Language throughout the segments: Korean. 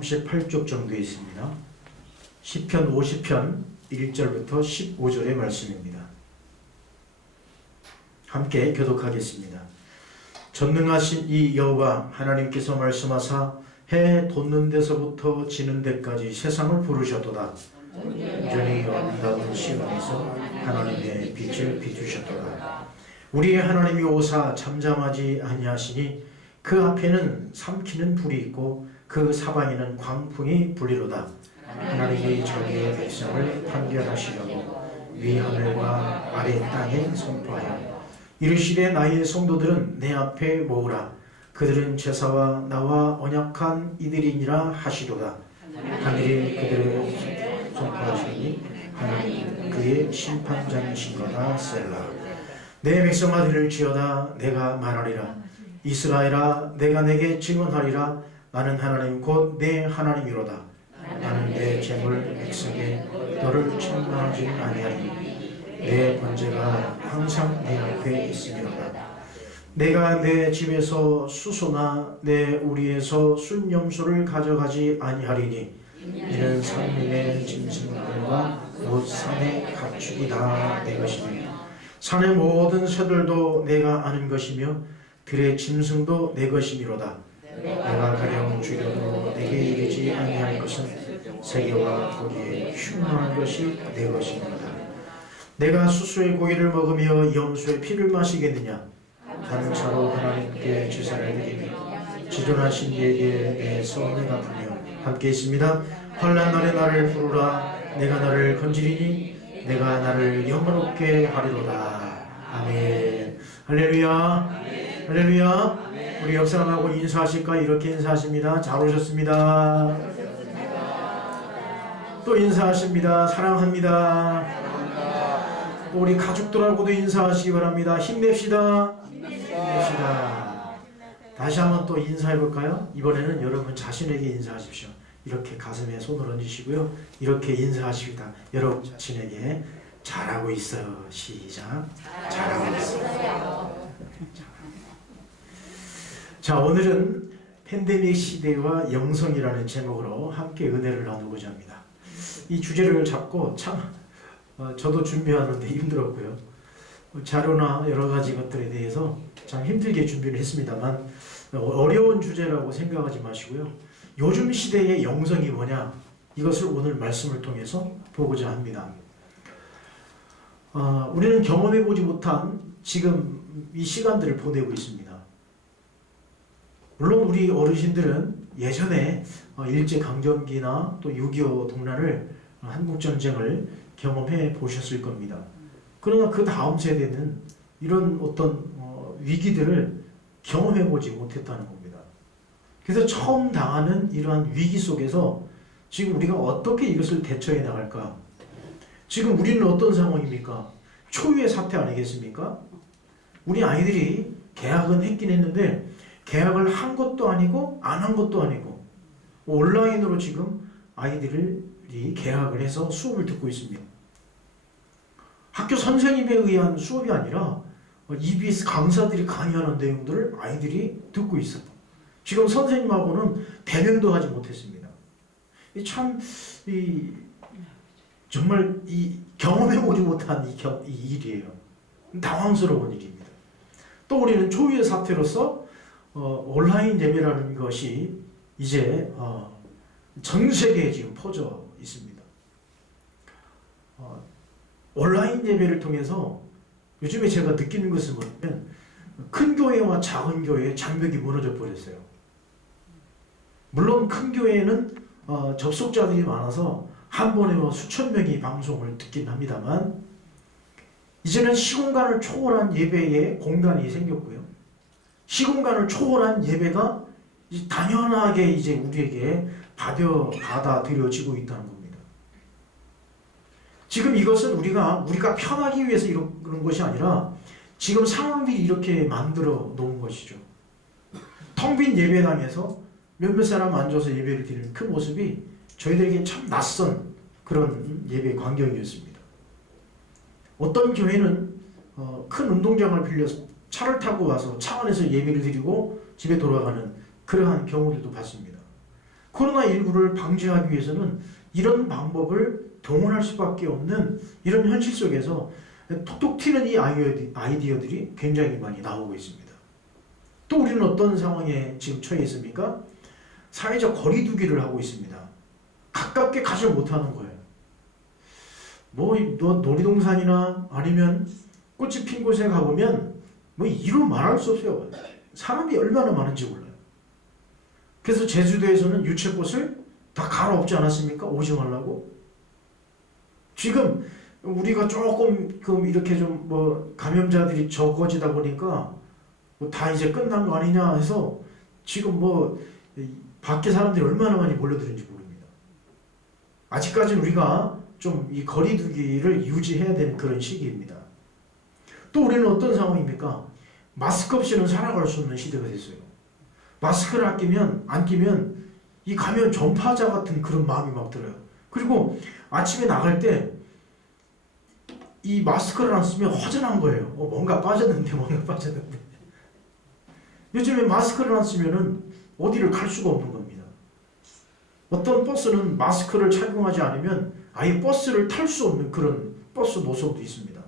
38쪽 정도 있습니다. 시편 50편 1절부터 15절의 말씀입니다. 함께 교독하겠습니다. 전능하신 이 여호와 하나님께서 말씀하사 해 돋는 데서부터 지는 데까지 세상을 부르셨도다. 온전히 아름다운 시온에서 하나님의 빛을 비추셨도다. 우리의 하나님이 오사 잠잠하지 아니하시니 그 앞에는 삼키는 불이 있고 그 사방에는 광풍이 불리로다. 하나님이 자기의 백성을 판결하시려고 위 하늘과 아래 땅에 선포하여 이르시되 나의 성도들은 내 앞에 모으라. 그들은 제사와 나와 언약한 이들이니라 하시도다. 하늘이 그들을 선포하시니 하나님 그의 심판장이신 거다. 셀라. 내 백성아 들을지어다. 내가 말하리라. 이스라엘아 내가 내게 증언하리라. 나는 하나님 곧 내 하나님이로다. 나는 내 재물 백성에 너를 책망하지 아니하니 내 번제가 항상 내 앞에 있으리로다. 내가 내 집에서 수소나 내 우리에서 순염소를 가져가지 아니하리니 이는 산림의 짐승들과 곧 산의 가축이 다 내 것이며 산의 모든 새들도 내가 아는 것이며 들의 짐승도 내 것이미로다. 내가 가령 주려도 내게 이르지 아니할 것은 세계와 거기에 충만한 것이 내 것입니다. 내가 수수의 고기를 먹으며 염소의 피를 마시겠느냐? 가는 차로 하나님께 제사를 드리며 지존하신 이에게 내 소원을 갚으며 함께 있습니다. 환난 날에 나를 부르라. 내가 나를 건지리니 내가 나를 영원롭게 하리로다. 아멘. 할렐루야. 할렐루야. 우리 옆 사람하고 인사하실까? 이렇게 인사하십니다. 잘 오셨습니다. 또 인사하십니다. 사랑합니다. 또 우리 가족들하고도 인사하시기 바랍니다. 힘냅시다. 힘냅시다. 다시 한번 또 인사해 볼까요? 이번에는 여러분 자신에게 인사하십시오. 이렇게 가슴에 손을 얹으시고요. 이렇게 인사하십니다. 여러분 자신에게 잘하고 있어요. 시작. 잘하고 있어요. 자, 오늘은 팬데믹 시대와 영성이라는 제목으로 함께 은혜를 나누고자 합니다. 이 주제를 잡고 참 저도 준비하는데 힘들었고요. 자료나 여러 가지 것들에 대해서 참 힘들게 준비를 했습니다만 어려운 주제라고 생각하지 마시고요. 요즘 시대의 영성이 뭐냐? 이것을 오늘 말씀을 통해서 보고자 합니다. 우리는 경험해보지 못한 지금 이 시간들을 보내고 있습니다. 물론 우리 어르신들은 예전에 일제강점기나 또 6.25 동란을 한국전쟁을 경험해 보셨을 겁니다. 그러나 그 다음 세대는 이런 어떤 위기들을 경험해 보지 못했다는 겁니다. 그래서 처음 당하는 이러한 위기 속에서 지금 우리가 어떻게 이것을 대처해 나갈까? 지금 우리는 어떤 상황입니까? 초유의 사태 아니겠습니까? 우리 아이들이 개학은 했긴 했는데 개학을 한 것도 아니고 안 한 것도 아니고 온라인으로 지금 아이들이 개학을 해서 수업을 듣고 있습니다. 학교 선생님에 의한 수업이 아니라 EBS 강사들이 강의하는 내용들을 아이들이 듣고 있어요. 지금 선생님하고는 대면도 하지 못했습니다. 정말 경험해보지 못한 이 일이에요. 당황스러운 일입니다. 또 우리는 초유의 사태로서 온라인 예배라는 것이 이제 전 세계에 지금 퍼져 있습니다. 온라인 예배를 통해서 요즘에 제가 느끼는 것은 뭐냐면 큰 교회와 작은 교회의 장벽이 무너져 버렸어요. 물론 큰 교회에는 접속자들이 많아서 한 번에 수천 명이 방송을 듣긴 합니다만 이제는 시공간을 초월한 예배의 공간이 생겼고요. 시공간을 초월한 예배가 당연하게 이제 우리에게 받아들여지고 있다는 겁니다. 지금 이것은 우리가 편하기 위해서 이런 것이 아니라 지금 상황들이 이렇게 만들어 놓은 것이죠. 텅 빈 예배당에서 몇몇 사람 앉아서 예배를 드리는 그 모습이 저희들에게 참 낯선 그런 예배 광경이었습니다. 어떤 교회는 큰 운동장을 빌려서 차를 타고 와서 차 안에서 예배를 드리고 집에 돌아가는 그러한 경우들도 봤습니다. 코로나19를 방지하기 위해서는 이런 방법을 동원할 수밖에 없는 이런 현실 속에서 톡톡 튀는 이 아이디어들이 굉장히 많이 나오고 있습니다. 또 우리는 어떤 상황에 지금 처해 있습니까? 사회적 거리두기를 하고 있습니다. 가깝게 가지 못하는 거예요. 뭐 놀이동산이나 아니면 꽃이 핀 곳에 가보면 뭐 이루 말할 수 없어요. 사람이 얼마나 많은지 몰라요. 그래서 제주도에서는 유채꽃을 다 갈아엎지 않았습니까? 오징하려고. 지금 우리가 조금 이렇게 좀 뭐 감염자들이 적어지다 보니까 뭐 다 이제 끝난 거 아니냐 해서 지금 뭐 밖에 사람들이 얼마나 많이 몰려드는지 모릅니다. 아직까지는 우리가 좀 이 거리두기를 유지해야 되는 그런 시기입니다. 또 우리는 어떤 상황입니까? 마스크 없이는 살아갈 수 없는 시대가 됐어요. 마스크를 안 끼면 이 감염 전파자 같은 그런 마음이 막 들어요. 그리고 아침에 나갈 때 이 마스크를 안 쓰면 허전한 거예요. 뭔가 빠졌는데. 요즘에 마스크를 안 쓰면은 어디를 갈 수가 없는 겁니다. 어떤 버스는 마스크를 착용하지 않으면 아예 버스를 탈 수 없는 그런 버스 노선도 있습니다.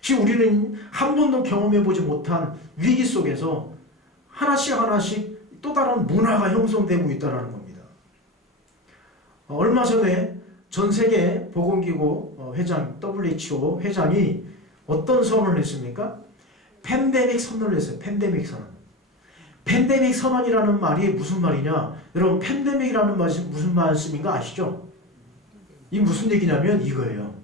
지금 우리는 한 번도 경험해보지 못한 위기 속에서 하나씩 또 다른 문화가 형성되고 있다는 겁니다. 얼마 전에 전 세계 보건기구 회장 WHO 회장이 어떤 선언을 했습니까? 팬데믹 선언을 했어요. 팬데믹 선언. 팬데믹 선언이라는 말이 무슨 말이냐? 여러분 팬데믹이라는 말이 무슨 말씀인가 아시죠? 이 무슨 얘기냐면 이거예요.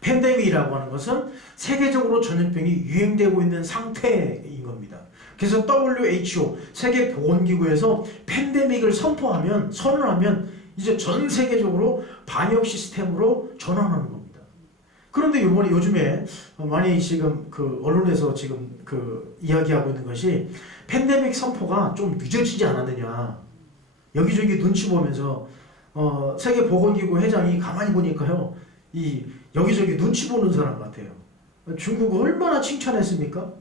팬데믹이라고 하는 것은 세계적으로 전염병이 유행되고 있는 상태인 겁니다. 그래서 WHO 세계보건기구에서 팬데믹을 선언하면 이제 전 세계적으로 방역 시스템으로 전환하는 겁니다. 그런데 요즘에 많이 지금 언론에서 지금 이야기하고 있는 것이 팬데믹 선포가 좀 늦어지지 않았느냐. 여기저기 눈치 보면서 세계보건기구 회장이 가만히 보니까요. 이 여기저기 눈치 보는 사람 같아요. 중국을 얼마나 칭찬했습니까?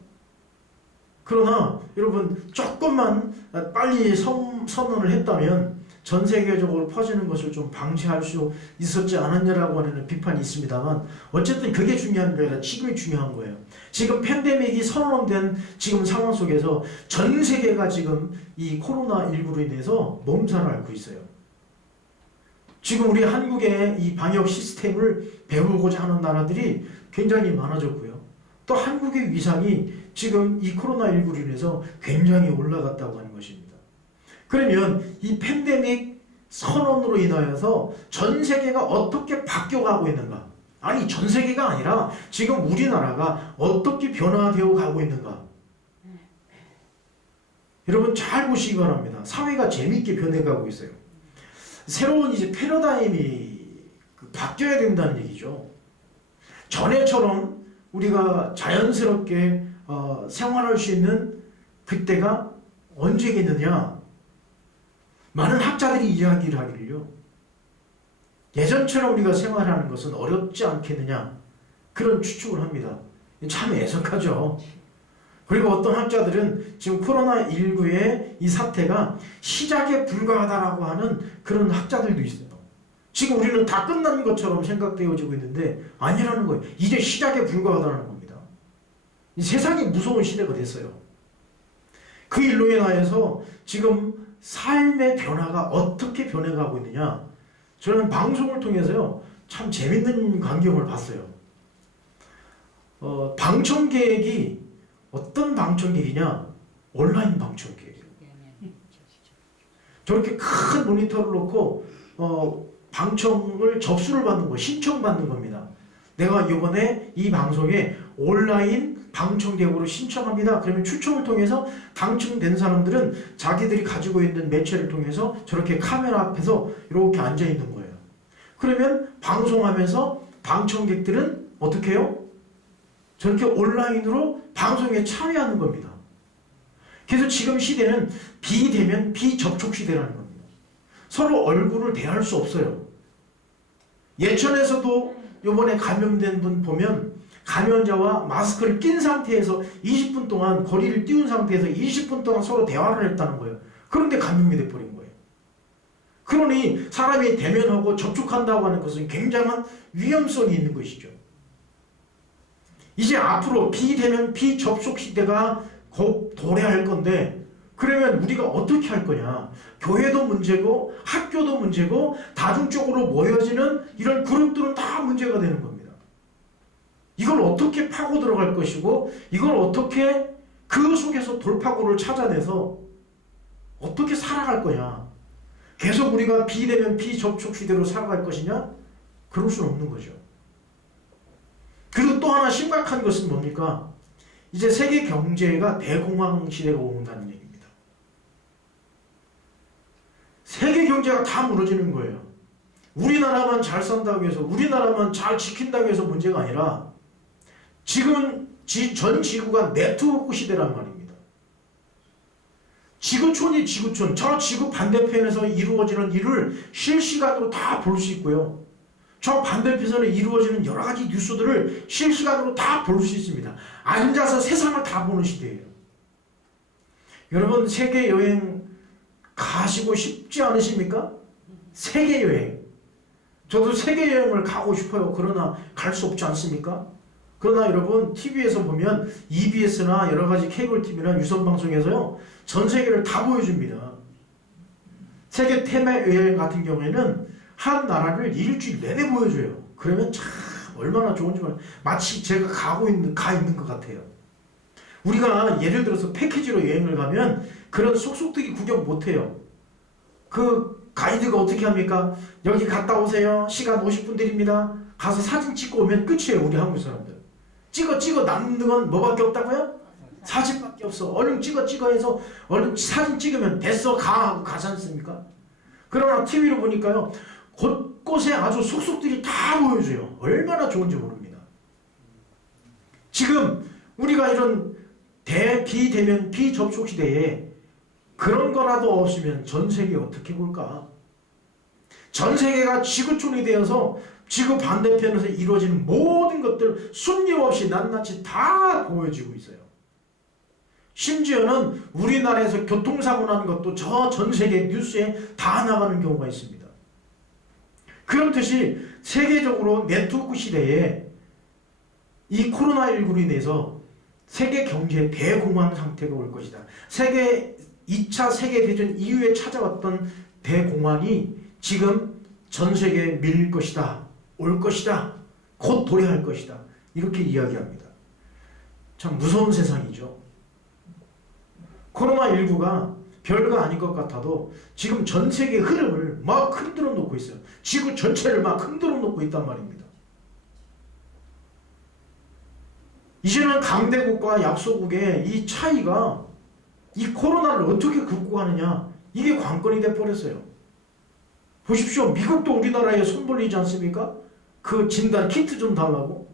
그러나 여러분 조금만 빨리 선언을 했다면 전 세계적으로 퍼지는 것을 좀 방지할 수 있었지 않았냐라고 하는 비판이 있습니다만 어쨌든 그게 중요한 게 아니라 지금이 중요한 거예요. 지금 팬데믹이 선언된 지금 상황 속에서 전 세계가 지금 이 코로나19로 인해서 몸살을 앓고 있어요. 지금 우리 한국의 이 방역 시스템을 배우고자 하는 나라들이 굉장히 많아졌고요. 또 한국의 위상이 지금 이 코로나19로 인해서 굉장히 올라갔다고 하는 것입니다. 그러면 이 팬데믹 선언으로 인하여서 전 세계가 어떻게 바뀌어가고 있는가? 아니 전 세계가 아니라 지금 우리나라가 어떻게 변화되어 가고 있는가? 여러분 잘 보시기 바랍니다. 사회가 재밌게 변해가고 있어요. 새로운 이제 패러다임이 바뀌어야 된다는 얘기죠. 전에처럼 우리가 자연스럽게 생활할 수 있는 그때가 언제겠느냐? 많은 학자들이 이야기를 하기를요. 예전처럼 우리가 생활하는 것은 어렵지 않겠느냐? 그런 추측을 합니다. 참 애석하죠. 그리고 어떤 학자들은 지금 코로나19의 이 사태가 시작에 불과하다라고 하는 그런 학자들도 있어요. 지금 우리는 다 끝난 것처럼 생각되어지고 있는데 아니라는 거예요. 이제 시작에 불과하다는 겁니다. 이 세상이 무서운 시대가 됐어요. 그 일로 인하여서 지금 삶의 변화가 어떻게 변해가고 있느냐. 저는 방송을 통해서요. 참 재밌는 광경을 봤어요. 방청객이 어떤 방청객이냐? 온라인 방청객이에요. 저렇게 큰 모니터를 놓고 방청을 접수를 받는 거, 신청받는 겁니다. 내가 이번에 이 방송에 온라인 방청객으로 신청합니다. 그러면 추첨을 통해서 당첨된 사람들은 자기들이 가지고 있는 매체를 통해서 저렇게 카메라 앞에서 이렇게 앉아 있는 거예요. 그러면 방송하면서 방청객들은 어떻게 해요? 저렇게 온라인으로 방송에 참여하는 겁니다. 그래서 지금 시대는 비대면 비접촉 시대라는 겁니다. 서로 얼굴을 대할 수 없어요. 예천에서도 이번에 감염된 분 보면 감염자와 마스크를 낀 상태에서 20분 동안 거리를 띄운 상태에서 20분 동안 서로 대화를 했다는 거예요. 그런데 감염이 돼버린 거예요. 그러니 사람이 대면하고 접촉한다고 하는 것은 굉장한 위험성이 있는 것이죠. 이제 앞으로 비대면 비접촉 시대가 곧 도래할 건데, 그러면 우리가 어떻게 할 거냐? 교회도 문제고 학교도 문제고 다중적으로 모여지는 이런 그룹들은 다 문제가 되는 겁니다. 이걸 어떻게 파고 들어갈 것이고, 이걸 어떻게 그 속에서 돌파구를 찾아내서 어떻게 살아갈 거냐? 계속 우리가 비대면 비접촉 시대로 살아갈 것이냐? 그럴 수는 없는 거죠. 그리고 또 하나 심각한 것은 뭡니까? 이제 세계 경제가 대공황 시대가 온다는 얘기입니다. 세계 경제가 다 무너지는 거예요. 우리나라만 잘 산다고 해서, 우리나라만 잘 지킨다고 해서 문제가 아니라, 지금은 전 지구가 네트워크 시대란 말입니다. 지구촌이 지구촌, 저 지구 반대편에서 이루어지는 일을 실시간으로 다 볼 수 있고요. 저 반대편에서 이루어지는 여러 가지 뉴스들을 실시간으로 다 볼 수 있습니다. 앉아서 세상을 다 보는 시대예요. 여러분, 세계 여행 가시고 싶지 않으십니까? 세계 여행. 저도 세계 여행을 가고 싶어요. 그러나 갈 수 없지 않습니까? 그러나 여러분, TV에서 보면 EBS나 여러 가지 케이블 TV나 유선 방송에서요, 전 세계를 다 보여줍니다. 세계 테마 여행 같은 경우에는 한 나라를 일주일 내내 보여줘요. 그러면 참 얼마나 좋은지 마치 제가 가 있는 것 같아요. 우리가 예를 들어서 패키지로 여행을 가면 그런 속속들이 구경 못해요. 그 가이드가 어떻게 합니까? 여기 갔다 오세요. 시간 50분 드립니다. 가서 사진 찍고 오면 끝이에요. 우리 한국 사람들. 찍어 남는 건 뭐밖에 없다고요? 사진밖에 없어. 얼른 찍어 해서 얼른 사진 찍으면 됐어 가 하고 가지 않습니까? 그러나 TV로 보니까요, 곳곳에 아주 속속들이 다 보여줘요. 얼마나 좋은지 모릅니다. 지금 우리가 이런 비대면 비접촉 시대에 그런 거라도 없으면 전 세계 어떻게 볼까? 전 세계가 지구촌이 되어서 지구 반대편에서 이루어지는 모든 것들 순림없이 낱낱이 다 보여지고 있어요. 심지어는 우리나라에서 교통사고 나는 것도 저 전 세계 뉴스에 다 나가는 경우가 있습니다. 그렇듯이 세계적으로 네트워크 시대에 이 코로나19로 인해서 세계 경제의 대공황 상태가 올 것이다. 2차 세계대전 이후에 찾아왔던 대공황이 지금 전 세계에 밀릴 것이다. 올 것이다. 곧 도래할 것이다. 이렇게 이야기합니다. 참 무서운 세상이죠. 코로나19가 별거 아닌 것 같아도 지금 전 세계 흐름을 막 흔들어 놓고 있어요. 지구 전체를 막 흔들어 놓고 있단 말입니다. 이제는 강대국과 약소국의 이 차이가 이 코로나를 어떻게 극복하느냐, 이게 관건이 돼버렸어요. 보십시오. 미국도 우리나라에 손 벌리지 않습니까? 그 진단 키트 좀 달라고.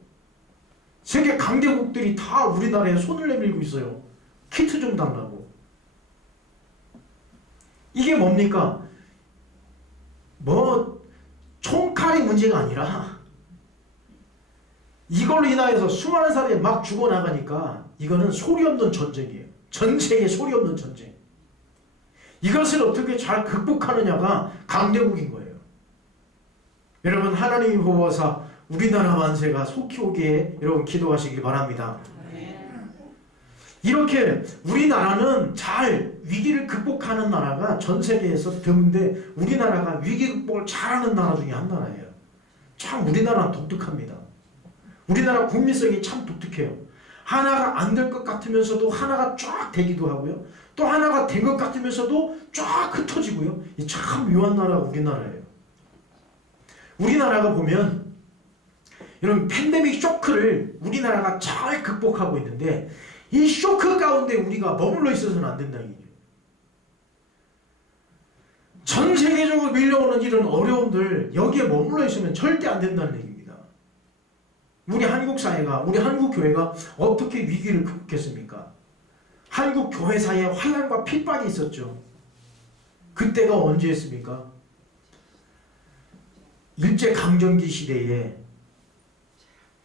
세계 강대국들이 다 우리나라에 손을 내밀고 있어요. 키트 좀 달라고. 이게 뭡니까? 총칼이 문제가 아니라 이걸로 인하여서 수많은 사람이 막 죽어나가니까 이거는 소리 없는 전쟁이에요. 전 세계 소리 없는 전쟁. 이것을 어떻게 잘 극복하느냐가 강대국인 거예요. 여러분, 하나님이 보호하사 우리나라 만세가 속히 오기에 여러분 기도하시기 바랍니다. 이렇게 우리나라는 잘 위기를 극복하는 나라가 전 세계에서 드문데, 우리나라가 위기 극복을 잘하는 나라 중에 한 나라예요. 참 우리나라는 독특합니다. 우리나라 국민성이 참 독특해요. 하나가 안 될 것 같으면서도 하나가 쫙 되기도 하고요. 또 하나가 된 것 같으면서도 쫙 흩어지고요. 참 묘한 나라가 우리나라예요. 우리나라가 보면 이런 팬데믹 쇼크를 우리나라가 잘 극복하고 있는데, 이 쇼크 가운데 우리가 머물러 있어서는 안 된다는 얘기예요. 전 세계적으로 밀려오는 이런 어려움들 여기에 머물러 있으면 절대 안 된다는 얘기입니다. 우리 한국 사회가, 우리 한국 교회가 어떻게 위기를 극복했습니까? 한국 교회사에 환난과 핍박이 있었죠. 그때가 언제였습니까? 일제강점기 시대에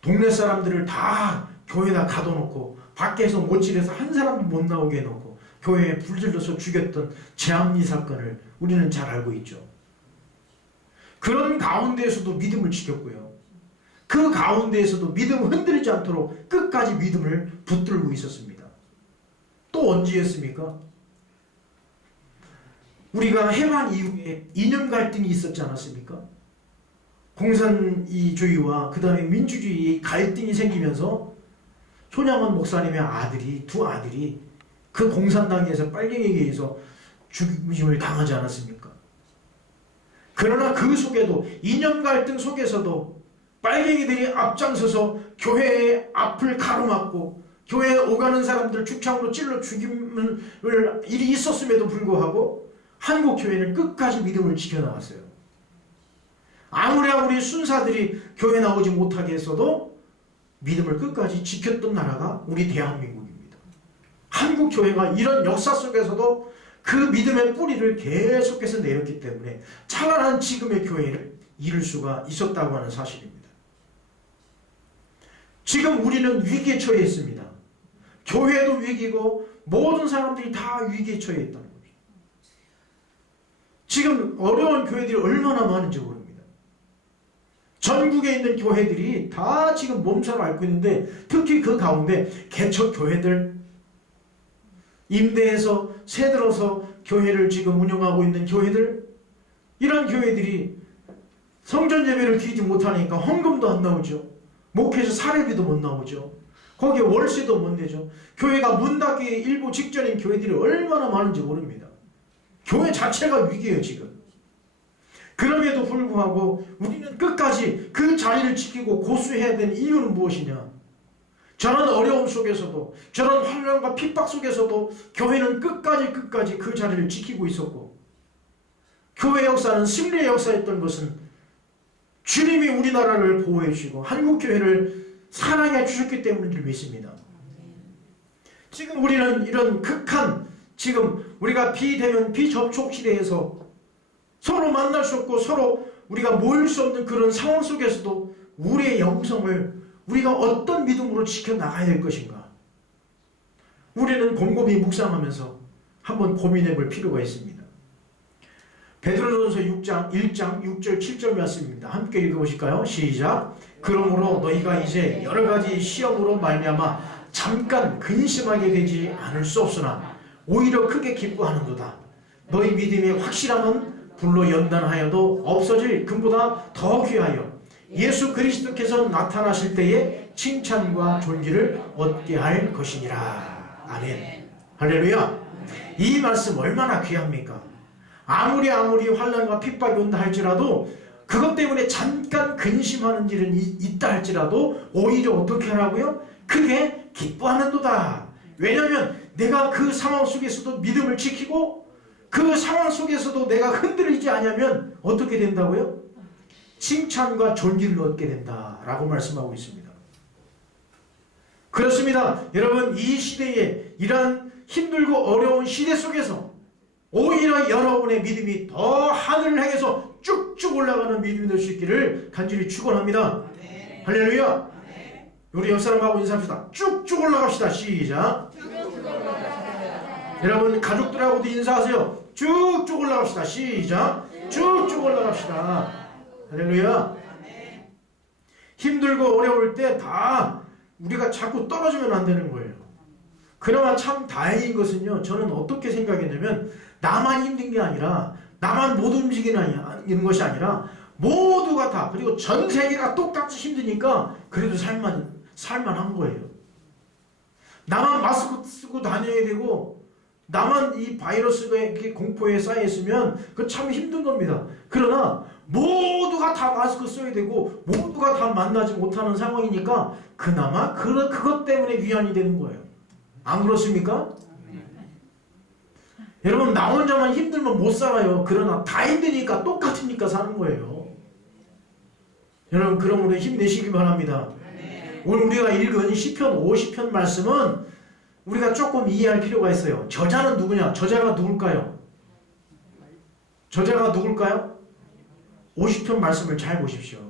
동네 사람들을 다 교회에다 가둬놓고 밖에서 못질해서 한 사람도 못 나오게 해놓고 교회에 불질러서 죽였던 재앙리 사건을 우리는 잘 알고 있죠. 그런 가운데에서도 믿음을 지켰고요. 그 가운데에서도 믿음을 흔들리지 않도록 끝까지 믿음을 붙들고 있었습니다. 또 언제였습니까? 우리가 해방 이후에 이념 갈등이 있었지 않았습니까? 공산주의와 그 다음에 민주주의 갈등이 생기면서 손양원 목사님의 아들이, 두 아들이 그 공산당에서 빨갱이에 의해서 죽임을 당하지 않았습니까? 그러나 그 속에도 이념 갈등 속에서도 빨갱이들이 앞장서서 교회의 앞을 가로막고 교회에 오가는 사람들 죽창으로 찔러 죽임을 일이 있었음에도 불구하고 한국 교회는 끝까지 믿음을 지켜나갔어요. 아무리 순사들이 교회 나오지 못하게 했어도 믿음을 끝까지 지켰던 나라가 우리 대한민국입니다. 한국 교회가 이런 역사 속에서도 그 믿음의 뿌리를 계속해서 내렸기 때문에 찬란한 지금의 교회를 이룰 수가 있었다고 하는 사실입니다. 지금 우리는 위기에 처해 있습니다. 교회도 위기고 모든 사람들이 다 위기에 처해 있다는 거죠. 지금 어려운 교회들이 얼마나 많은지 모릅니다. 전국에 있는 교회들이 다 지금 몸살을 앓고 있는데 특히 그 가운데 개척 교회들, 임대해서 새들어서 교회를 지금 운영하고 있는 교회들, 이런 교회들이 성전 예배를 드리지 못하니까 헌금도 안 나오죠. 목회에서 사례비도 못 나오죠. 거기에 월세도 못 내죠. 교회가 문 닫기 일부 직전인 교회들이 얼마나 많은지 모릅니다. 교회 자체가 위기예요 지금. 그럼에도 불구하고 우리는 끝까지 그 자리를 지키고 고수해야 되는 이유는 무엇이냐? 저런 어려움 속에서도, 저런 환난과 핍박 속에서도 교회는 끝까지 그 자리를 지키고 있었고, 교회 역사는 승리의 역사였던 것은 주님이 우리나라를 보호해 주시고 한국교회를 사랑해 주셨기 때문인 줄 믿습니다. 지금 우리는 이런 극한, 지금 우리가 비대면 비접촉 시대에서 서로 만날 수 없고 서로 우리가 모일 수 없는 그런 상황 속에서도 우리의 영성을 우리가 어떤 믿음으로 지켜나가야 될 것인가? 우리는 곰곰이 묵상하면서 한번 고민해 볼 필요가 있습니다. 베드로전서 6장 1장 6절 7절 말씀입니다. 함께 읽어보실까요? 시작. 그러므로 너희가 이제 여러가지 시험으로 말미암아 잠깐 근심하게 되지 않을 수 없으나 오히려 크게 기뻐하는도다. 너희 믿음의 확실함은 불로 연단하여도 없어질 금보다 더 귀하여 예수 그리스도께서 나타나실 때에 칭찬과 존귀를 얻게 할 것이니라. 아멘. 할렐루야. 이 말씀 얼마나 귀합니까? 아무리 환난과 핍박이 온다 할지라도 그것 때문에 잠깐 근심하는 일은 있다 할지라도 오히려 어떻게 하라고요? 크게 기뻐하는도다. 왜냐하면 내가 그 상황 속에서도 믿음을 지키고 그 상황 속에서도 내가 흔들리지 않으면 어떻게 된다고요? 칭찬과 존귀를 얻게 된다라고 말씀하고 있습니다. 그렇습니다. 여러분, 이 시대에 이러한 힘들고 어려운 시대 속에서 오히려 여러분의 믿음이 더 하늘을 향해서 쭉쭉 올라가는 믿음이 될 수 있기를 간절히 축원합니다. 네. 할렐루야. 네. 우리 옆 사람하고 인사합시다. 쭉쭉 올라갑시다. 시작. 여러분 가족들하고도 인사하세요. 쭉쭉 올라갑시다. 시작. 쭉쭉 올라갑시다. 할렐루야. 힘들고 어려울 때 다 우리가 자꾸 떨어지면 안 되는 거예요. 그나마 참 다행인 것은요, 저는 어떻게 생각했냐면 나만 힘든 게 아니라 나만 못 움직이는 것이 아니라 모두가 다, 그리고 전 세계가 똑같이 힘드니까 그래도 살만한 거예요. 나만 마스크 쓰고 다녀야 되고 나만 이 바이러스가 이렇게 공포에 쌓여 있으면 그 참 힘든 겁니다. 그러나 모두가 다 마스크 써야 되고 모두가 다 만나지 못하는 상황이니까 그나마 그것 때문에 위안이 되는 거예요. 안 그렇습니까? 여러분, 나 혼자만 힘들면 못 살아요. 그러나 다 힘드니까 똑같으니까 사는 거예요. 여러분, 그러므로 힘내시기 바랍니다. 오늘 우리가 읽은 시편 50편 말씀은 우리가 조금 이해할 필요가 있어요. 저자는 누구냐? 저자가 누굴까요? 저자가 누굴까요? 50편 말씀을 잘 보십시오.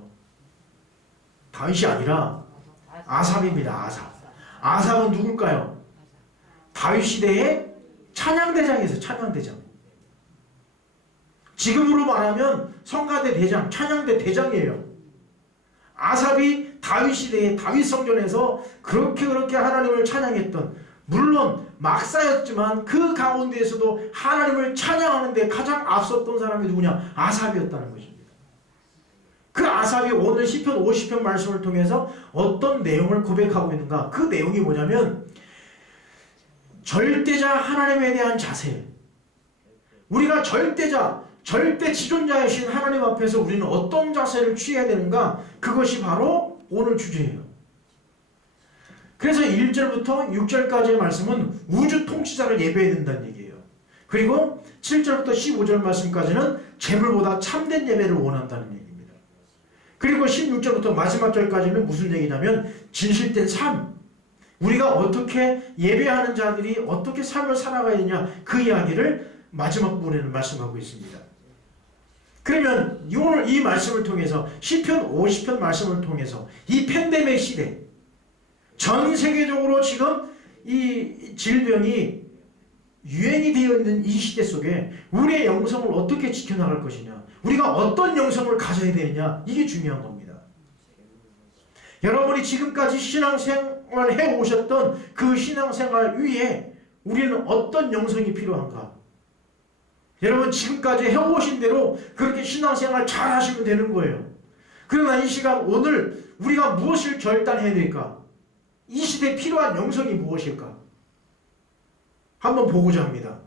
다윗이 아니라 아삽입니다. 아삽은 누굴까요? 다윗 시대의 찬양대장이었어요. 찬양대장. 지금으로 말하면 성가대 대장, 찬양대 대장이에요. 아삽이 다윗 시대에 다윗 성전에서 그렇게 하나님을 찬양했던, 물론 막사였지만 그 가운데에서도 하나님을 찬양하는데 가장 앞섰던 사람이 누구냐? 아삽이었다는 것입니다. 그 아삽이 오늘 시편 50편 말씀을 통해서 어떤 내용을 고백하고 있는가? 그 내용이 뭐냐면 절대자 하나님에 대한 자세. 우리가 절대자, 절대 지존자이신 하나님 앞에서 우리는 어떤 자세를 취해야 되는가? 그것이 바로 오늘 주제예요. 그래서 1절부터 6절까지의 말씀은 우주 통치자를 예배해야 된다는 얘기예요. 그리고 7절부터 15절 말씀까지는 재물보다 참된 예배를 원한다는 얘기입니다. 그리고 16절부터 마지막 절까지는 무슨 얘기냐면 진실된 삶, 우리가 어떻게 예배하는 자들이 어떻게 삶을 살아가야 되냐, 그 이야기를 마지막 부분에는 말씀하고 있습니다. 그러면 오늘 이 말씀을 통해서 시편 50편 말씀을 통해서 이 팬데믹 시대, 전 세계적으로 지금 이 질병이 유행이 되어 있는 이 시대 속에 우리의 영성을 어떻게 지켜나갈 것이냐, 우리가 어떤 영성을 가져야 되느냐, 이게 중요한 겁니다. 여러분이 지금까지 신앙생활을 해오셨던 그 신앙생활 위에 우리는 어떤 영성이 필요한가? 여러분 지금까지 해오신 대로 그렇게 신앙생활 잘 하시면 되는 거예요. 그러나 이 시간 오늘 우리가 무엇을 결단해야 될까? 이 시대에 필요한 영성이 무엇일까? 한번 보고자 합니다.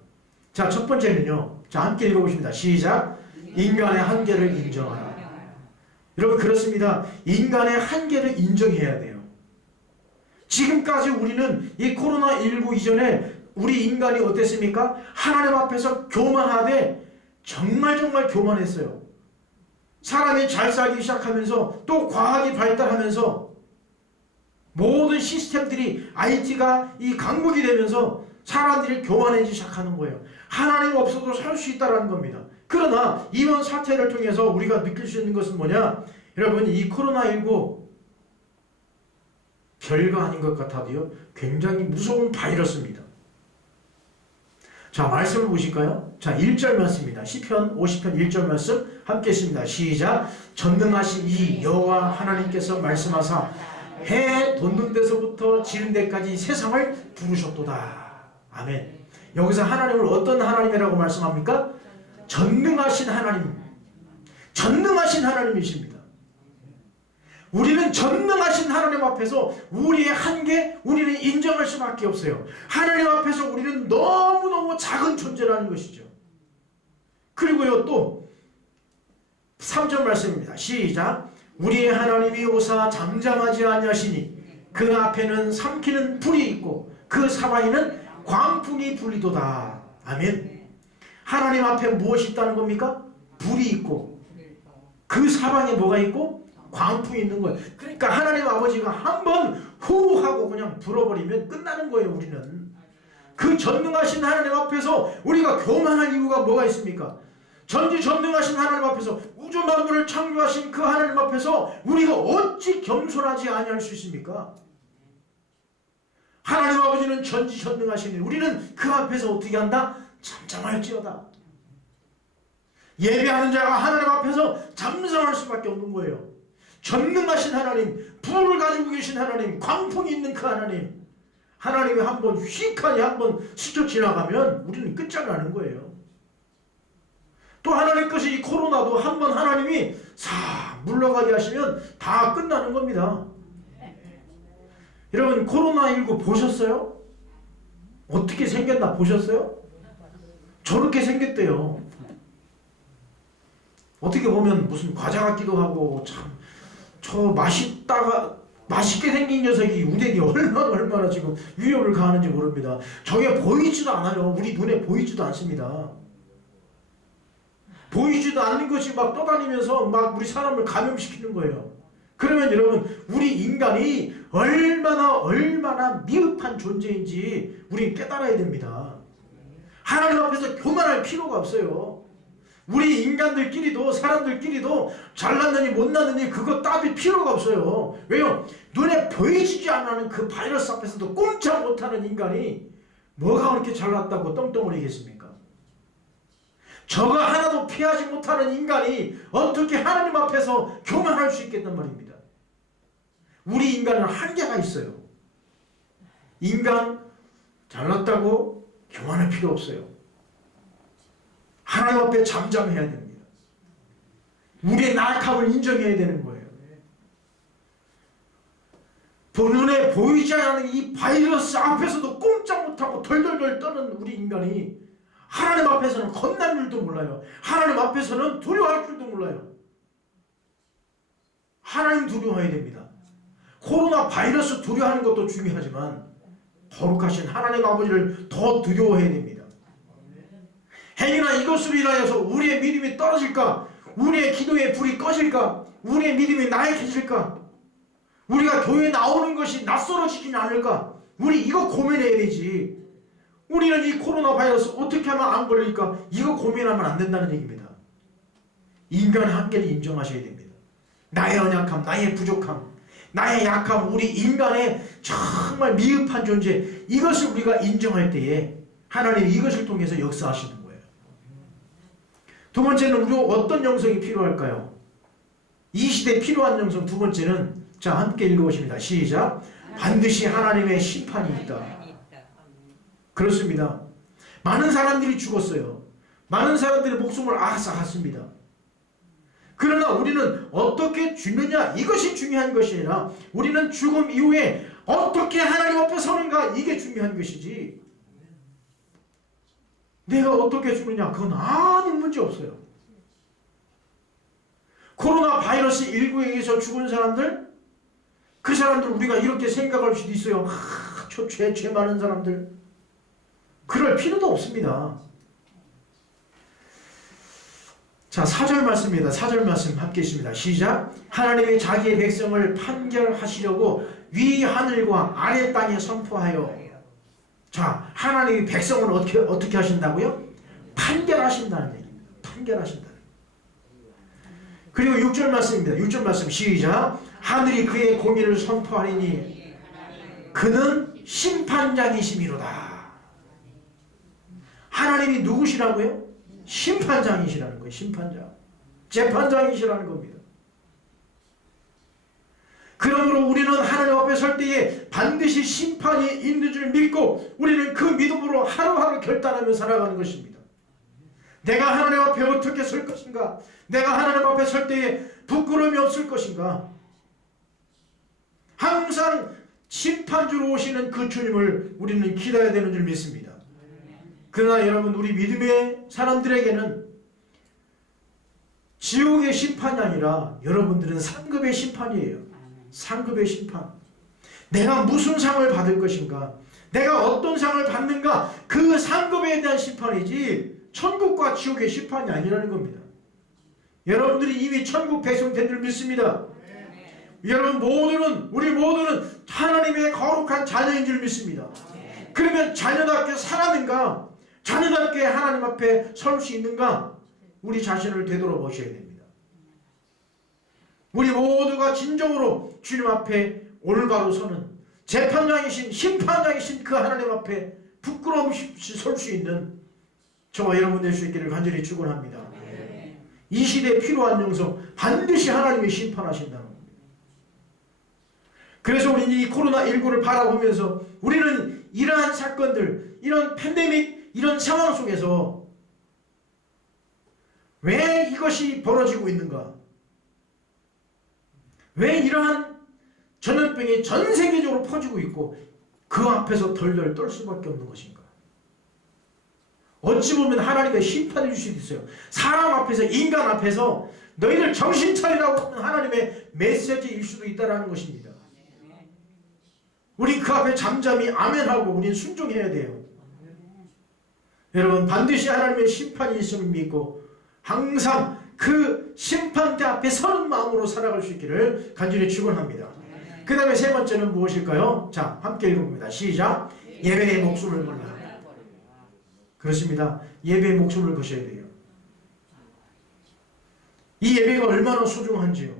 자, 첫 번째는요. 자, 함께 읽어보십니다. 시작. 인간의 한계를 인정하라. 여러분 그렇습니다. 인간의 한계를 인정해야 돼요. 지금까지 우리는 이 코로나19 이전에 우리 인간이 어땠습니까? 하나님 앞에서 교만하되 정말 교만했어요. 사람이 잘 살기 시작하면서 또 과학이 발달하면서 모든 시스템들이 IT가 이 강국이 되면서 사람들이 교만해지기 시작하는 거예요. 하나님 없어도 살 수 있다는 겁니다. 그러나 이번 사태를 통해서 우리가 느낄 수 있는 것은 뭐냐? 여러분 이 코로나19 별거 아닌 것 같아도요 굉장히 무서운 바이러스입니다. 자, 말씀을 보실까요? 자, 1절 말씀입니다. 시편 50편 1절 말씀 함께 했습니다. 시작. 전능하신 이 여호와 하나님께서 말씀하사 해 돋는 데서부터 지는 데까지 세상을 부르셨도다. 아멘. 여기서 하나님을 어떤 하나님이라고 말씀합니까? 전능하신 하나님. 전능하신 하나님이십니다. 우리는 전능하신 하나님 앞에서 우리의 한계, 우리는 인정할 수밖에 없어요. 하나님 앞에서 우리는 너무너무 작은 존재라는 것이죠. 그리고요 또 3절 말씀입니다. 시작. 우리의 하나님이 오사 잠잠하지 아니하시니 그 앞에는 삼키는 불이 있고 그 사방에는 광풍이 불리도다. 아멘. 하나님 앞에 무엇이 있다는 겁니까? 불이 있고 그 사방에 뭐가 있고? 광풍이 있는 거예요. 그러니까 하나님 아버지가 한번 후 하고 그냥 불어버리면 끝나는 거예요. 우리는 그 전능하신 하나님 앞에서 우리가 교만할 이유가 뭐가 있습니까? 전지전능하신 하나님 앞에서 우주 만물을 창조하신 그 하나님 앞에서 우리가 어찌 겸손하지 아니할 수 있습니까? 하나님 아버지는 전지전능하시니 우리는 그 앞에서 어떻게 한다? 잠잠할지어다. 예배하는 자가 하나님 앞에서 잠잠할 수밖에 없는 거예요. 전능하신 하나님, 불을 가지고 계신 하나님, 광풍이 있는 그 하나님, 하나님이 한번 휙하니 한번 스쳐 지나가면 우리는 끝장나는 거예요. 또 하나님께서 이 코로나도 한번 하나님이 싹 물러가게 하시면 다 끝나는 겁니다. 여러분 코로나19 보셨어요? 어떻게 생겼나 보셨어요? 저렇게 생겼대요. 어떻게 보면 무슨 과자 같기도 하고 참 저 맛있게 생긴 녀석이 우대기 얼마나 지금 위협을 가하는지 모릅니다. 저게 보이지도 않아요. 우리 눈에 보이지도 않습니다. 보이지도 않는 것이 막 떠다니면서 막 우리 사람을 감염시키는 거예요. 그러면 여러분 우리 인간이 얼마나 미흡한 존재인지 우리 깨달아야 됩니다. 하나님 앞에서 교만할 필요가 없어요. 우리 인간들끼리도 사람들끼리도 잘났느니 못났느니 그거 따질 필요가 없어요. 왜요? 눈에 보이지 않는 그 바이러스 앞에서도 꼼짝 못하는 인간이 뭐가 그렇게 잘났다고 떵떵거리겠습니까? 저거 하나도 피하지 못하는 인간이 어떻게 하나님 앞에서 교만할 수 있겠단 말입니다. 우리 인간은 한계가 있어요. 인간 잘났다고 교만할 필요 없어요. 하나님 앞에 잠잠해야 됩니다. 우리의 나약함을 인정해야 되는 거예요. 눈에 보이지 않는 이 바이러스 앞에서도 꼼짝 못하고 덜덜덜 떠는 우리 인간이 하나님 앞에서는 겁날 줄도 몰라요. 하나님 앞에서는 두려워할 줄도 몰라요. 하나님 두려워해야 됩니다. 코로나 바이러스 두려워하는 것도 중요하지만 거룩하신 하나님 아버지를 더 두려워해야 됩니다. 행여나 이것으로 인하여서 우리의 믿음이 떨어질까? 우리의 기도의 불이 꺼질까? 우리의 믿음이 나약해질까? 우리가 교회에 나오는 것이 낯설어지진 않을까? 우리 이거 고민해야 되지. 우리는 이 코로나 바이러스 어떻게 하면 안 걸릴까? 이거 고민하면 안 된다는 얘기입니다. 인간의 한계를 인정하셔야 됩니다. 나의 연약함, 나의 부족함, 나의 약함, 우리 인간의 정말 미흡한 존재, 이것을 우리가 인정할 때에 하나님이 이것을 통해서 역사하시는 거예요. 두 번째는 우리가 어떤 영성이 필요할까요? 이 시대에 필요한 영성 두 번째는, 자, 함께 읽어보십니다. 시작. 반드시 하나님의 심판이 있다. 그렇습니다. 많은 사람들이 죽었어요. 많은 사람들의 목숨을 앗아갔습니다. 그러나 우리는 어떻게 죽느냐, 이것이 중요한 것이 아니라 우리는 죽음 이후에 어떻게 하나님 앞에 서는가, 이게 중요한 것이지, 내가 어떻게 죽느냐 그건 아무 문제 없어요. 코로나 바이러스 19에 의해서 죽은 사람들, 그 사람들 우리가 이렇게 생각할 수도 있어요. 저 죄 많은 사람들, 그럴 필요도 없습니다. 자, 4절 말씀입니다. 4절 말씀 함께 있습니다. 시작. 하나님이 자기의 백성을 판결하시려고 위 하늘과 아래 땅에 선포하여. 자, 하나님이 백성을 어떻게 하신다고요? 판결하신다는 얘기입니다. 판결하신다. 그리고 6절 말씀입니다. 6절 말씀 시작. 하늘이 그의 공의를 선포하리니 그는 심판장이심이로다. 하나님이 누구시라고요? 심판장이시라는 거예요. 심판장. 재판장이시라는 겁니다. 그러므로 우리는 하나님 앞에 설 때에 반드시 심판이 있는 줄 믿고 우리는 그 믿음으로 하루하루 결단하며 살아가는 것입니다. 내가 하나님 앞에 어떻게 설 것인가? 내가 하나님 앞에 설 때에 부끄러움이 없을 것인가? 항상 심판주로 오시는 그 주님을 우리는 기다려야 되는 줄 믿습니다. 그러나 여러분, 우리 믿음의 사람들에게는 지옥의 심판이 아니라 여러분들은 상급의 심판이에요. 상급의 심판. 내가 무슨 상을 받을 것인가, 내가 어떤 상을 받는가, 그 상급에 대한 심판이지 천국과 지옥의 심판이 아니라는 겁니다. 여러분들이 이미 천국 배송된 줄 믿습니다. 여러분 모두는, 우리 모두는 하나님의 거룩한 자녀인 줄 믿습니다. 그러면 자녀답게 살았는가? 자녀답게 하나님 앞에 설 수 있는가? 우리 자신을 되돌아보셔야 됩니다. 우리 모두가 진정으로 주님 앞에 올바로 서는 재판장이신, 심판장이신 그 하나님 앞에 부끄러움 없이 설 수 있는 저와 여러분 될 수 있기를 간절히 축원합니다. 이 시대에 필요한 영성, 반드시 하나님이 심판하신다는 겁니다. 그래서 우리는 이 코로나19를 바라보면서 우리는 이러한 사건들, 이런 팬데믹, 이런 상황 속에서 왜 이것이 벌어지고 있는가? 왜 이러한 전염병이 전 세계적으로 퍼지고 있고 그 앞에서 덜덜 떨 수밖에 없는 것인가? 어찌 보면 하나님의 심판일 수도 있어요. 사람 앞에서, 인간 앞에서 너희들 정신 차리라고 하는 하나님의 메시지일 수도 있다는 것입니다. 우리 그 앞에 잠잠히 아멘하고 우리는 순종해야 돼요. 여러분, 반드시 하나님의 심판이 있음을 믿고 항상 그 심판대 앞에 서는 마음으로 살아갈 수 있기를 간절히 축원합니다. 그 다음에 세 번째는 무엇일까요? 자, 함께 읽어봅니다. 시작. 예배의 목숨을 걸라. 그렇습니다. 예배의 목숨을 거셔야 돼요. 이 예배가 얼마나 소중한지요.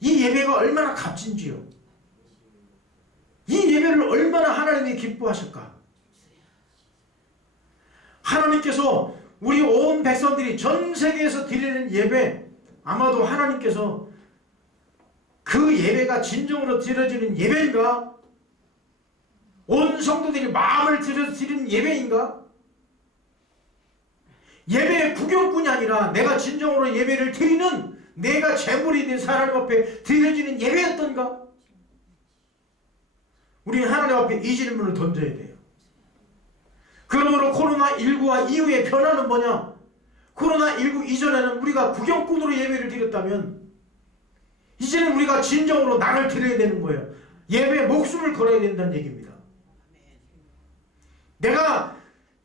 이 예배가 얼마나 값진지요. 이 예배를 얼마나 하나님이 기뻐하실까. 하나님께서 우리 온 백성들이 전 세계에서 드리는 예배, 아마도 하나님께서 그 예배가 진정으로 드려지는 예배인가? 온 성도들이 마음을 들여서 드리는 예배인가? 예배의 구경꾼이 아니라 내가 진정으로 예배를 드리는, 내가 제물이 된 하나님 앞에 드려지는 예배였던가? 우리는 하나님 앞에 이 질문을 던져야 돼요. 그러므로 코로나19와 이후의 변화는 뭐냐? 코로나19 이전에는 우리가 구경꾼으로 예배를 드렸다면 이제는 우리가 진정으로 나를 드려야 되는 거예요. 예배에 목숨을 걸어야 된다는 얘기입니다. 내가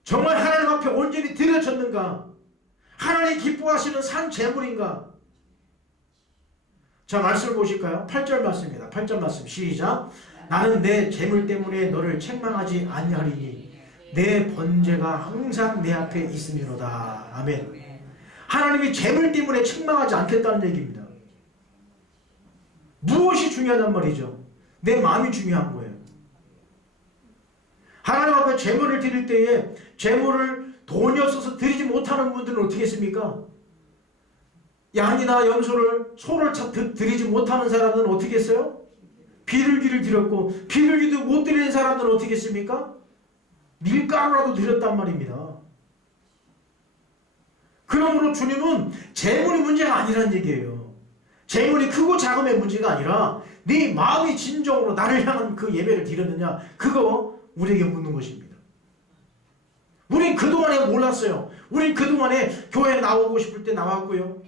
정말 하나님 앞에 온전히 드려졌는가? 하나님 기뻐하시는 산 제물인가? 자, 말씀을 보실까요? 8절 말씀입니다. 8절 말씀 시작. 나는 내 재물 때문에 너를 책망하지 아니하리니 내 번제가 항상 내 앞에 있음이로다. 아멘. 하나님이 재물 때문에 책망하지 않겠다는 얘기입니다. 무엇이 중요하단 말이죠? 내 마음이 중요한 거예요. 하나님 앞에 재물을 드릴 때에 재물을 돈이 없어서 드리지 못하는 분들은 어떻게 했습니까? 양이나 염소를, 소를 드리지 못하는 사람들은 어떻게 했어요? 비둘기를 드렸고, 비둘기도 못 드리는 사람들은 어떻게 했습니까? 밀가루라도 드렸단 말입니다. 그러므로 주님은 재물이 문제가 아니란 얘기예요. 재물이 크고 작음의 문제가 아니라 네 마음이 진정으로 나를 향한 그 예배를 드렸느냐, 그거 우리에게 묻는 것입니다. 우린 그동안에 몰랐어요. 우린 그동안에 교회에 나오고 싶을 때 나왔고요.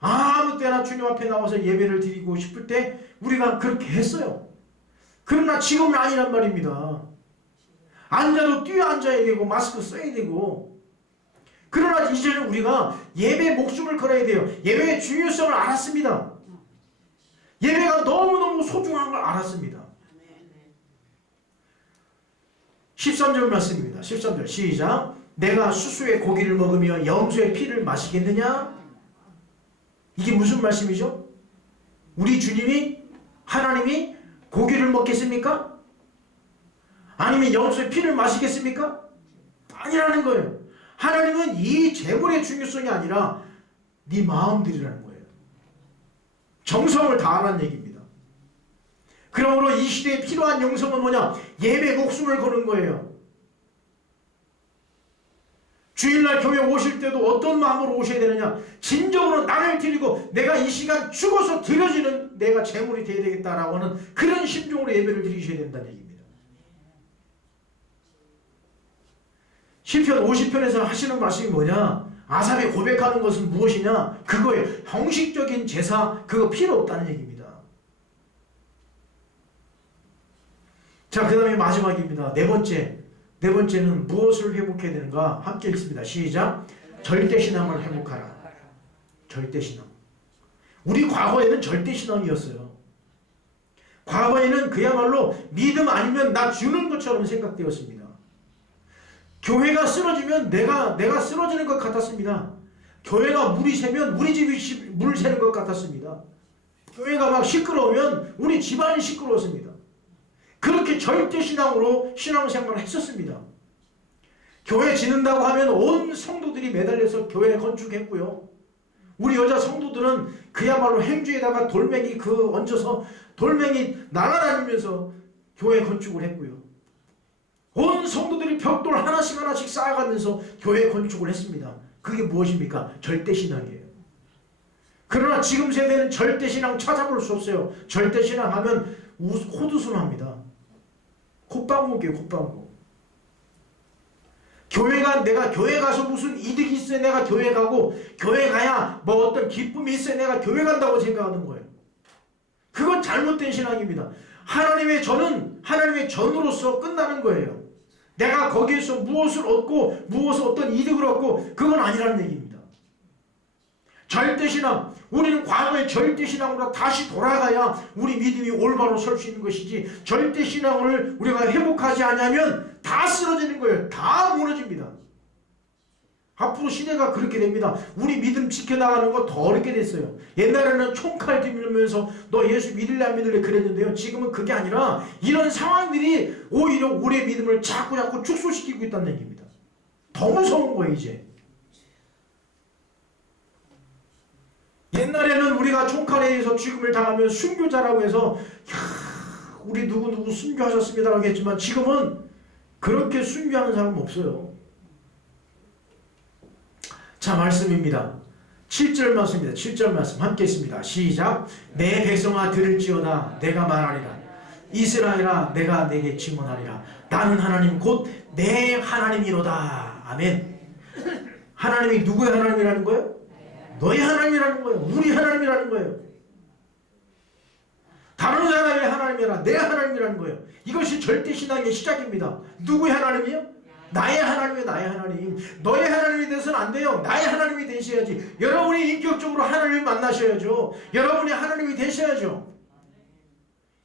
아무 때나 주님 앞에 나와서 예배를 드리고 싶을 때 우리가 그렇게 했어요. 그러나 지금은 아니란 말입니다. 앉아도 뛰어앉아야 되고 마스크 써야 되고. 그러나 이제는 우리가 예배에 목숨을 걸어야 돼요. 예배의 중요성을 알았습니다. 예배가 너무너무 소중한 걸 알았습니다. 13절 말씀입니다. 13절 시작. 내가 수수의 고기를 먹으며 염소의 피를 마시겠느냐? 이게 무슨 말씀이죠? 우리 주님이, 하나님이 고기를 먹겠습니까? 아니면 염소의 피를 마시겠습니까? 아니라는 거예요. 하나님은 이 재물의 중요성이 아니라 네 마음들이라는 거예요. 정성을 다하라는 얘기입니다. 그러므로 이 시대에 필요한 영성은 뭐냐? 예배 목숨을 거는 거예요. 주일날 교회 오실 때도 어떤 마음으로 오셔야 되느냐? 진정으로 나를 드리고 내가 이 시간 죽어서 드려지는 내가 재물이 되어야 되겠다라고 하는 그런 심정으로 예배를 드리셔야 된다는 얘기입니다. 시편 50편에서 하시는 말씀이 뭐냐? 아삽이 고백하는 것은 무엇이냐? 그거예요. 형식적인 제사 그거 필요 없다는 얘기입니다. 자, 그 다음에 마지막입니다. 네 번째는 무엇을 회복해야 되는가? 함께 읽습니다. 시작. 절대신앙을 회복하라. 절대신앙. 우리 과거에는 절대신앙이었어요. 과거에는 그야말로 믿음 아니면 나 주는 것처럼 생각되었습니다. 교회가 쓰러지면 내가 쓰러지는 것 같았습니다. 교회가 물이 새면 우리 집이 물 새는 것 같았습니다. 교회가 막 시끄러우면 우리 집안이 시끄러웠습니다. 그렇게 절대신앙으로 신앙생활을 했었습니다. 교회 짓는다고 하면 온 성도들이 매달려서 교회 건축했고요. 우리 여자 성도들은 그야말로 행주에다가 돌멩이 얹어서 돌멩이 날아다니면서 교회 건축을 했고요. 온 성도들이 벽돌 하나씩 쌓아가면서 교회 건축을 했습니다. 그게 무엇입니까? 절대신앙이에요. 그러나 지금 세대는 절대신앙 찾아볼 수 없어요. 절대신앙 하면 호두순합니다. 콧방울이에요. 콧방울. 내가 교회 가서 무슨 이득이 있어야 내가 교회 가고, 교회 가야 뭐 어떤 기쁨이 있어야 내가 교회 간다고 생각하는 거예요. 그건 잘못된 신앙입니다. 하나님의 전으로서 끝나는 거예요. 내가 거기에서 무엇을 얻고 무엇을 어떤 이득을 얻고 그건 아니라는 얘기입니다. 절대신앙, 우리는 과거의 절대신앙으로 다시 돌아가야 우리 믿음이 올바로 설 수 있는 것이지, 절대신앙을 우리가 회복하지 않으면 다 쓰러지는 거예요. 다 무너집니다. 앞으로 시대가 그렇게 됩니다. 우리 믿음 지켜나가는 거 더 어렵게 됐어요. 옛날에는 총칼 들면서 너 예수 믿을래 안 믿을래 그랬는데요. 지금은 그게 아니라 이런 상황들이 오히려 우리의 믿음을 자꾸 축소시키고 있다는 얘기입니다. 더 무서운 거예요 이제. 우리가 총칼에 의해서 죽음을 당하면 순교자라고 해서 야, 우리 누구누구 순교하셨습니다라고 했지만 지금은 그렇게 순교하는 사람은 없어요. 자, 말씀입니다. 7절 말씀입니다. 7절 말씀 함께 있습니다. 시작. 내 백성아 들을지어다 내가 말하리라. 이스라엘아 내가 내게 증언하리라. 나는 하나님 곧 내 하나님이로다. 아멘. 하나님이 누구의 하나님이라는 거예요? 너의 하나님이라는 거예요. 우리 하나님이라는 거예요. 다른 사람의 하나님이라 내 하나님이라는 거예요. 이것이 절대신앙의 시작입니다. 누구의 하나님이요? 나의 하나님이에요. 나의 하나님. 너의 하나님이 돼서는 안 돼요. 나의 하나님이 되셔야지. 여러분이 인격적으로 하나님을 만나셔야죠. 여러분이 하나님이 되셔야죠.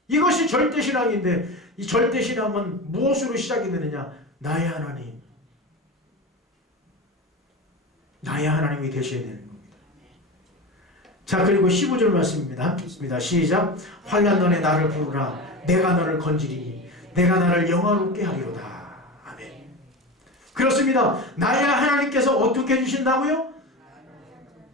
이것이 절대신앙인데 이 절대신앙은 무엇으로 시작이 되느냐? 나의 하나님. 나의 하나님이 되셔야 되는 겁니다. 자, 그리고 15절 말씀입니다. 함께 있습니다. 시작. 환난 날에 나를 부르라. 내가 너를 건지리니 내가 나를 영화롭게 하리로다. 아멘. 그렇습니다. 나의 하나님께서 어떻게 해주신다고요?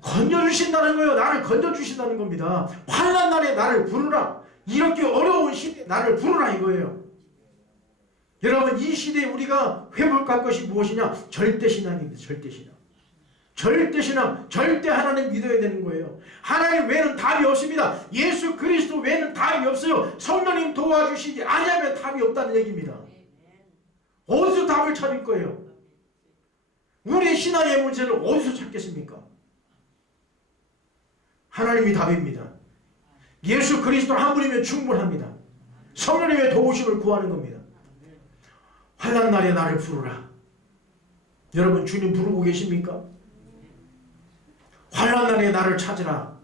건져주신다는 거예요. 나를 건져주신다는 겁니다. 환난 날에 나를 부르라. 이렇게 어려운 시대에 나를 부르라 이거예요. 여러분, 이 시대에 우리가 회복할 것이 무엇이냐? 절대신앙입니다. 절대신앙. 절대신앙, 절대 하나님 믿어야 되는 거예요. 하나님 외에는 답이 없습니다. 예수 그리스도 외에는 답이 없어요. 성령님 도와주시지 아니하면 답이 없다는 얘기입니다. 어디서 답을 찾을 거예요? 우리의 신앙의 문제를 어디서 찾겠습니까? 하나님이 답입니다. 예수 그리스도 한 분이면 충분합니다. 성령님의 도우심을 구하는 겁니다. 환난 날에 나를 부르라. 여러분, 주님 부르고 계십니까? 환난 날에 나를 찾으라.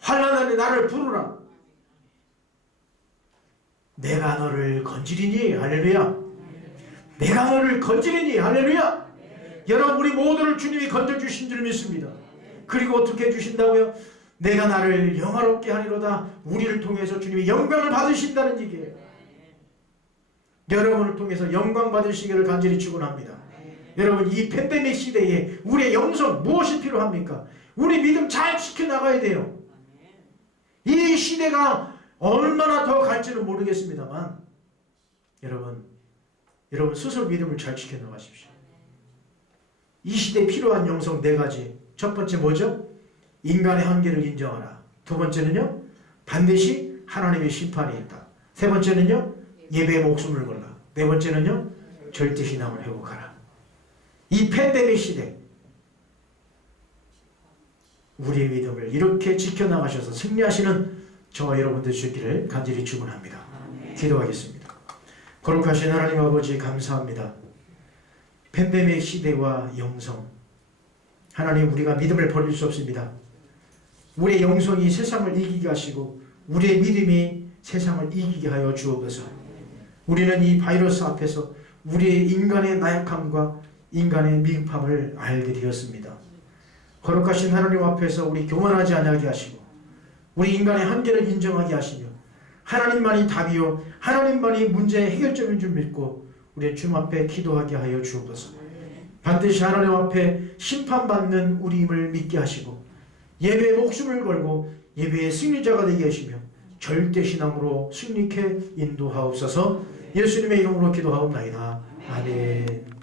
환난 날에 나를 부르라. 내가 너를 건지리니 할렐루야. 내가 너를 건지리니 할렐루야. 여러분, 우리 모두를 주님이 건져주신 줄 믿습니다. 그리고 어떻게 해주신다고요? 내가 나를 영화롭게 하리로다. 우리를 통해서 주님이 영광을 받으신다는 얘기예요. 여러분을 통해서 영광 받으시기를 간절히 축원합니다. 여러분, 이 팬데믹 시대에 우리의 영성 무엇이 필요합니까? 우리 믿음 잘 지켜나가야 돼요. 이 시대가 얼마나 더 갈지는 모르겠습니다만 여러분 스스로 믿음을 잘 지켜나가십시오. 이 시대에 필요한 영성 4가지. 첫 번째 뭐죠? 인간의 한계를 인정하라. 두 번째는요, 반드시 하나님의 심판이 있다. 세 번째는요, 예배에 목숨을 걸라. 네 번째는요, 절대신앙을 회복하라. 이 팬데믹 시대 우리의 믿음을 이렇게 지켜나가셔서 승리하시는 저와 여러분들 되시기를 간절히 축원합니다. 기도하겠습니다. 거룩하신 하나님 아버지, 감사합니다. 팬데믹 시대와 영성, 하나님, 우리가 믿음을 버릴 수 없습니다. 우리의 영성이 세상을 이기게 하시고 우리의 믿음이 세상을 이기게 하여 주옵소서. 우리는 이 바이러스 앞에서 우리의 인간의 나약함과 인간의 미흡함을 알게 되었습니다. 거룩하신 하나님 앞에서 우리 교만하지 않게 하시고 우리 인간의 한계를 인정하게 하시며 하나님만이 답이요 하나님만이 문제의 해결점인 줄 믿고 우리의 주님 앞에 기도하게 하여 주옵소서. 반드시 하나님 앞에 심판받는 우리임을 믿게 하시고 예배에 목숨을 걸고 예배의 승리자가 되게 하시며 절대신앙으로 승리케 인도하옵소서. 예수님의 이름으로 기도하옵나이다. 아멘.